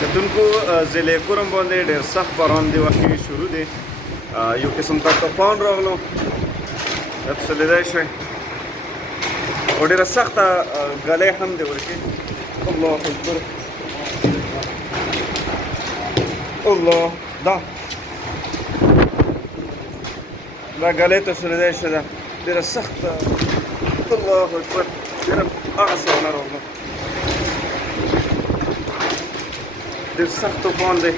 کتونکو ضلع کورم باندې ډېر سخت باران دی واقعي شروع دی یو قسم ته طوفان راغلو تاسو لیدای شئ او ډېره سخته ګلۍ هم دی ورکې الله اکبر الله دا ګلۍ تاسو لیدای شئ دا ډېره سخته الله اکبر ډېره هغه سهنه راغله ډېر سخت طوفان دی